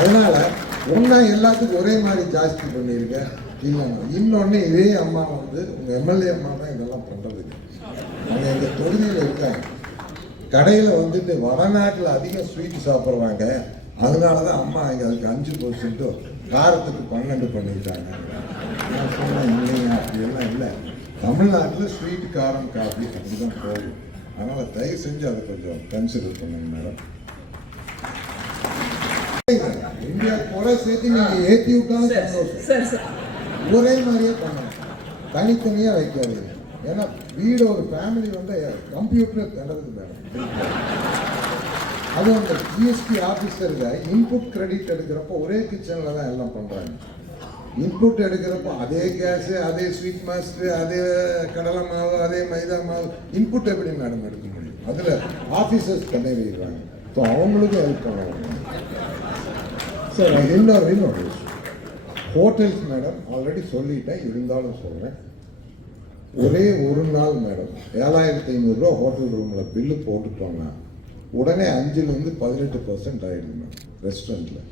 அதனால் ஒன்றா எல்லாத்துக்கும் ஒரே மாதிரி ஜாஸ்தி பண்ணியிருக்கேன் இல்லைன்னா இன்னொன்று இதே அம்மா வந்து உங்கள் எம்எல்ஏ அம்மா தான் இதெல்லாம் பண்ணுறது அவங்க எங்கள் தொகுதியில் இருக்காங்க கடையில் வந்துட்டு வடநாட்டில் அதிகம் ஸ்வீட் சாப்பிட்றாங்க அதனால தான் அம்மா இங்கே அதுக்கு அஞ்சு பர்சன்ட்டு காரத்துக்கு பன்னெண்டு பண்ணிக்கிட்டாங்க நான் சொன்னேன் இல்லையா அப்படியெல்லாம் இல்லை தமிழ்நாட்டில் ஸ்வீட் காரம் காஃபி அப்படி தான் போகும் அதனால் தயவு செஞ்சு அதை கொஞ்சம் கன்சிடர் பண்ணுங்க மேடம் இந்தியா கூட சேர்த்து நீங்க ஏற்றி விட்டாலும் சந்தோஷம் ஒரே மாதிரியே பண்ணணும் தனித்தனியாக வைக்காது ஏன்னா வீடு ஒரு ஃபேமிலி வந்து கம்ப்யூட்டர் தண்டதுக்கு வேணும் அதுவும் அந்த ஜிஎஸ்டி ஆஃபீஸருங்க இன்புட் கிரெடிட் எடுக்கிறப்போ ஒரே கிச்சனில் தான் எல்லாம் பண்ணுறாங்க இன்புட் எடுக்கிறப்போ அதே கேஸு அதே ஸ்வீட் மாஸ்டரு அதே கடலை மாவு அதே மைதா மாவு இன்புட் எப்படி மேடம் எடுக்க முடியும் அதில் ஆஃபீஸர்ஸ் தண்ணி ஸோ அவங்களுக்கும் ஹெல்ப் பண்ணுவாங்க சார் இன்னொரு இன்னொரு ஹோட்டல்ஸ் மேடம் ஆல்ரெடி சொல்லிட்டேன் இருந்தாலும் சொல்கிறேன் ஒரே ஒரு நாள் மேடம் ஏழாயிரத்தி ஐநூறுரூவா ஹோட்டல் ரூமில் பில்லு போட்டுட்டோம்னா உடனே அஞ்சுலேருந்து பதினெட்டு பர்சன்ட் ஆகிடுது மேடம் ரெஸ்டாரண்ட்டில்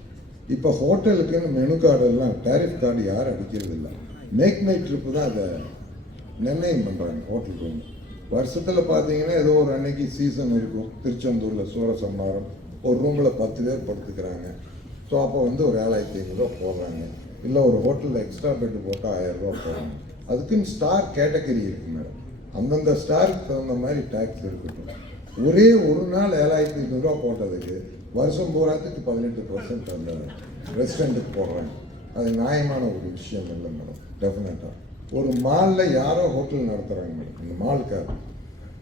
இப்போ ஹோட்டலுக்குன்னு மெனு கார்டெல்லாம் டேரிஃப் கார்டு யாரும் அடிக்கிறதில்ல இல்லை மேக் மை ட்ரிப்பு தான் அதை நிர்ணயம் பண்ணுறாங்க ஹோட்டல் ரூம் வருஷத்தில் பார்த்தீங்கன்னா ஏதோ ஒரு அன்னைக்கு சீசன் இருக்கும் திருச்செந்தூரில் சூரசம்மாரம் ஒரு ரூமில் பத்து பேர் படுத்துக்கிறாங்க ஸோ அப்போ வந்து ஒரு ஏழாயிரத்தி ஐநூறுரூவா போடுறாங்க இல்லை ஒரு ஹோட்டலில் எக்ஸ்ட்ரா பெட்டு போட்டால் ஆயிரரூவா போடுறாங்க அதுக்குன்னு ஸ்டார் கேட்டகரி இருக்குது மேடம் அந்தந்த ஸ்டாருக்கு தகுந்த மாதிரி டேக்ஸ் இருக்கட்டும் ஒரே ஒரு நாள் ஏழாயிரத்தி ஐநூறுரூவா போட்டதுக்கு வருஷம் பூராத்துக்கு பதினெட்டு பர்சன்ட் அந்த ரெஸ்டாரண்ட்டுக்கு போடுறாங்க அது நியாயமான ஒரு விஷயம் இல்லை மேடம் டெஃபினட்டாக ஒரு மாலில் யாரோ ஹோட்டல் நடத்துகிறாங்க மேடம் இந்த மாலுக்காக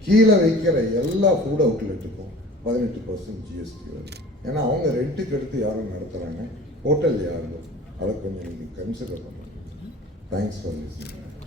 கீழே வைக்கிற எல்லா ஃபுட் அவுட்லெட்டுக்கும் பதினெட்டு பர்சன்ட் ஜிஎஸ்டி வருது ஏன்னா அவங்க ரெண்ட்டுக்கு எடுத்து யாரும் நடத்துகிறாங்க ஹோட்டல் யாரும் அதை கொஞ்சம் நீங்கள் கன்சிடர் பண்ணுங்க தேங்க்ஸ் ஃபார் லிசிங்